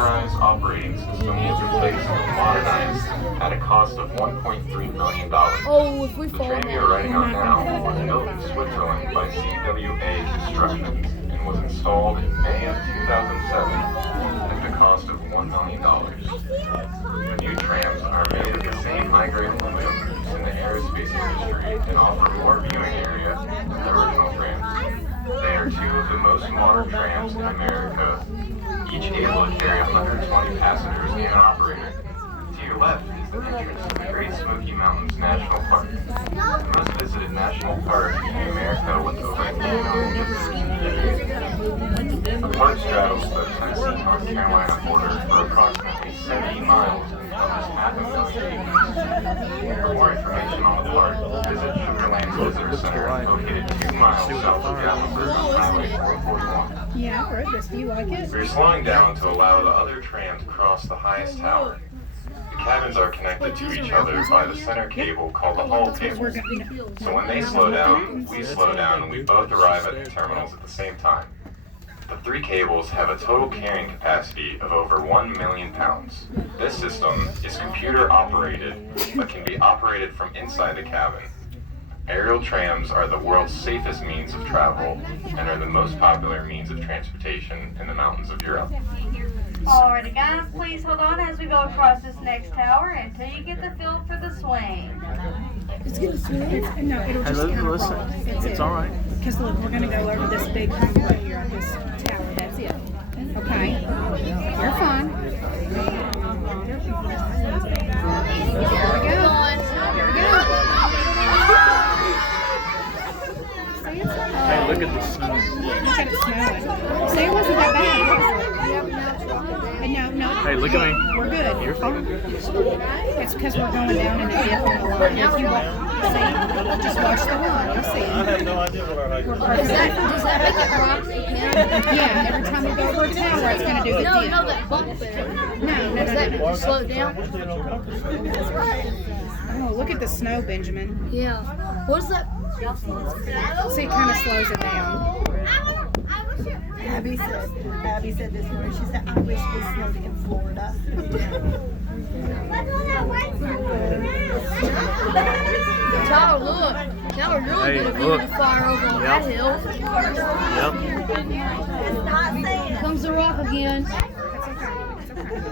computerized operating system was replaced and modernized at a cost of $1.3 million. Oh, if we The fall tram down. you're riding on now was built in Switzerland by CWA Constructions and was installed in May of 2007 at the cost of $1 million. The new trams are made of the same high-grade aluminum used in the aerospace industry and offer more viewing area than the original trams. They are two of the most modern trams in America, each able to carry 120 passengers and an operator. To your left is the entrance to the Great Smoky Mountains National Park, the most visited national park in America with over 8 million visitors. The park straddles the Tennessee-North Carolina border for approximately 70 miles and covers 500,000 acres. For more information on the park, visit Sugarland's Visitor Center, located 2 miles south of Gatlinburg on Highway 441. Yeah, I've read this. Do you like it? We're slowing down to allow the other tram to cross the highest tower. The cabins are connected to each other by the center cable called the hull cable. So when they slow down, we slow down and we both arrive at the terminals at the same time. The 3 cables have a total carrying capacity of over 1 million pounds. This system is computer operated, but can be operated from inside the cabin. Aerial trams are the world's safest means of travel and are the most popular means of transportation in the mountains of Europe. Alrighty guys, please hold on as we go across this next tower until you get the feel for the swing. It's gonna swing. No, it'll just kind of roll. It's all right. Because look, we're gonna go over this big hump right here on this tower. That's it. Okay. You're fine. Here we go. Here we go. Hey, look at the snow. Look at it snowing. See, it wasn't that bad. No. Hey, look at me. We're good. You're fine. It's because we're going down in a dip on the line. If you see, just watch the line. You'll see. I have no idea what I Does that make it rock again? Yeah, every time we go over a tower, it's going to do the dip. No, that bump there. No. Does that make you slow it down? Oh, look at the snow, Benjamin. Yeah. What's that? See, it kind of slows it down. Abby said this morning, she said, I wish this snowed in Florida. Tyler, look. Now we're really going to be able to fire over on that hill. Yep. Comes the rock again. It's okay.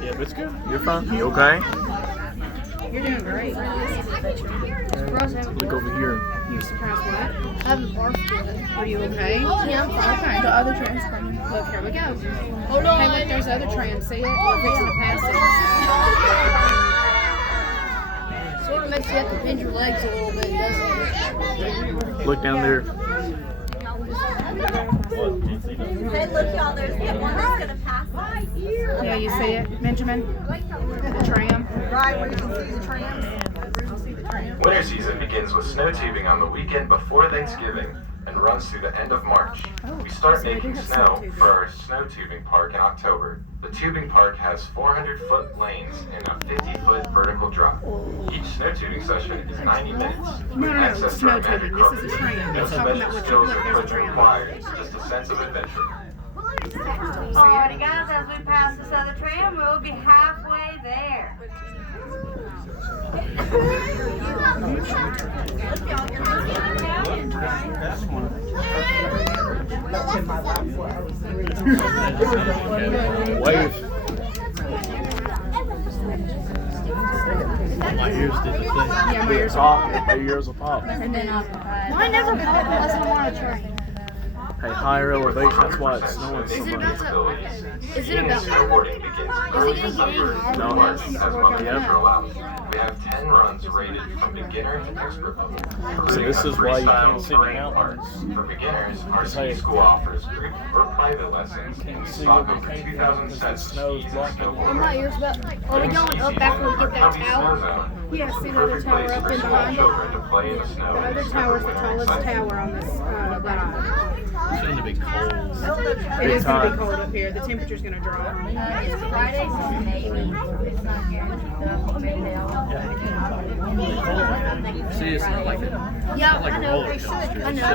Yeah, but it's good. You're fine. You okay? You're doing great. Surprised I haven't Look over here. You surprised what? I haven't barfed yet. Are you okay? Yeah, I'm fine. Okay. The other train's coming. Look, here we go. Hold on. Hey, look, there's other trams. See it? We're fixing to pass it. Sort of makes you have to bend your legs a little bit, doesn't it? Look down there. Hey, look, y'all, there's one that's going to pass by here. Yeah, you see it, Benjamin? The tram. Right, where you can see the trams. Winter season begins with snow tubing on the weekend before Thanksgiving and runs through the end of March. We start making snow for our snow tubing park in October. The tubing park has 400-foot lanes and a 50-foot vertical drop. Each snow tubing session is 90 minutes. No, Access to our snow magic tubing. This is a carpet. tram. No It's talking about special what skills look, or there's a equipment tram. required, just a sense of adventure. Alrighty guys, as we pass this other tram, we'll be halfway there. Wave. My ears did the thing. Yeah, my ears pop. My ears will pop. And then Mine never pop unless I'm on a train. Hey, higher elevation. That's why it's snowing so Is it much. about to, is it about, Snowboarding begins early December through March as Mother Nature allows. We have 10 runs rated from beginner to expert level. So this is why you can't see the terrain mountains. parks. For beginners, our ski Hey. school offers group or private lessons, and we See stock what we over can't do 2,000 because sets the of snow's skis and blocking. are my snowboards. ears about, are we going up after we get that tower? yeah, see the other tower up in behind it? Children to play in the snow. The other tower's the tallest tower on this ride. It's gonna be cold. It is going to be cold up here. The temperature's going to drop. It's Friday, so maybe. It's not guaranteed. Maybe they all. See, it's not like Yeah, like I a know. roller coaster. I It's know.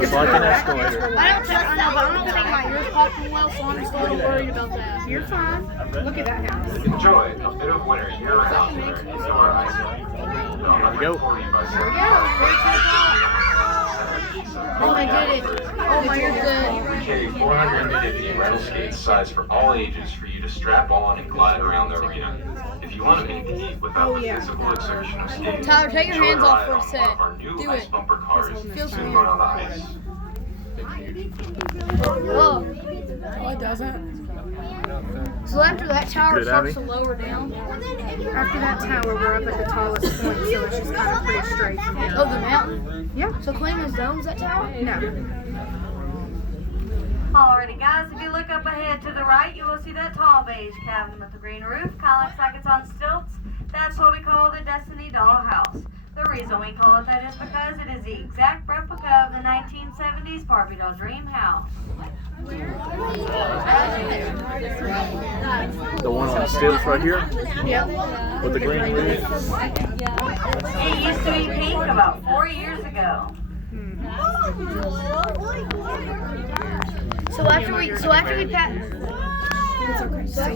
just like an escalator. I know, but I don't think my ears popping well, so I'm just a little worried about that. You're fine. Look at that house. Enjoy a bit of winter year-round here in indoor ice cream. Here we go. 140 by 70. Oh, I did it. Oh, my ears good. We carry 450 rental skates sized for all ages for you to strap on and glide around the arena. If you want to make the heat without the physical exertion of skating, Tyler, take your enjoy hands a off ride for a on sec. one of our new Do ice it. bumper cars Feels soon weird. on the ice. Oh. Oh, it doesn't. So after that tower Good, starts Abby. to lower down. After that tower, we're up at the tallest point, so it's just kind of pretty straight from here. Oh, the mountain. Yeah. So Clayman's Dome's that tower? No. Alrighty, guys, if you look up ahead to the right, you will see that tall beige cabin with the green roof. Kind of looks like it's on stilts. That's what we call the Destiny Doll House. The reason we call it that is because it is the exact replica of the 1970s Barbie doll dream house. The one on stilts right here Yep. with the green roof. It used to be pink about 4 years ago. So after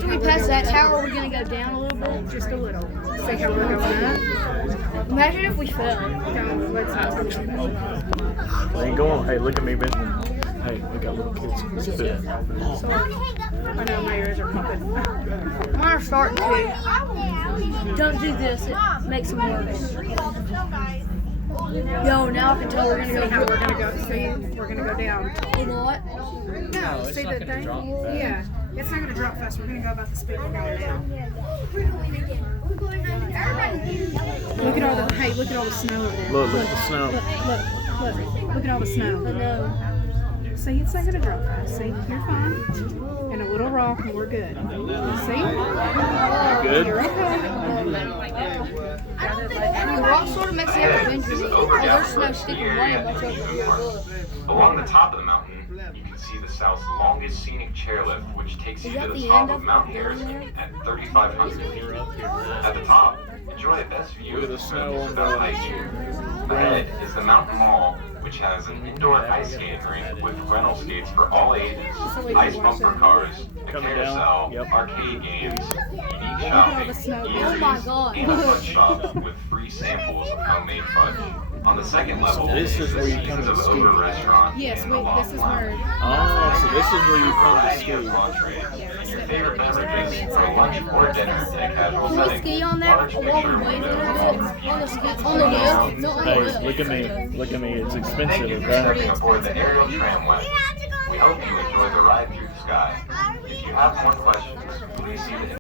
we pass that tower, we're gonna go down a little bit. Just a little. See how we're going up? Imagine if we fell. Don't, let's not touch it. They ain't going. Hey, look at me, Benjamin. Hey, we got little kids. Spit. I know my ears are pumping. Mine are starting to. Don't do this. It makes them worse. Yo, now I can tell we're gonna See how go. we're gonna go. See, we're gonna go down. You know what? No, see the thing? Yeah, it's not gonna drop fast. We're gonna go about the speed we're going now. Look at all the look at all the snow over there. Look at the snow. Look at all the snow. No. See, it's not gonna drop fast. See, you're fine. And a little rock, and we're good. See? Good? You're okay. The rock sort of makes the Ahead adventure. is Oh, Ober there's snow Gatlinburg sticking ski way area much and over amusement here. park. Look. Along the top of the mountain, you can see the South's longest scenic chairlift, which takes you Is that to the the top end of of Mount the Harrison building at 3,500 feet. At the top, enjoy the best view Look at of the the snow mountains on without the ice. Ahead is the Mountain Mall, which has an indoor ice skating rink with rental skates for all ages, ice bumper cars, a Coming carousel, down. Yep. arcade games, unique all shopping, the snow. eateries, Oh my God. and a fudge shop with free samples of homemade fudge. On the second level This is the where you come Seasons to of ski. Ober restaurant Yes, and the Loft this is Lounge. where. Oh, so this is where you come to Variety of ski. entrees and your favorite beverages for lunch or dinner in a casual Can we setting. ski on that Large while picture we wait windows for of it? all the On the views ski, of on the lift? No, on the Hey, lift. look at me. Look at me. It's expensive, Thank you for okay? stepping aboard the aerial tramway. We hope you enjoy the ride through the sky. If you have more questions, please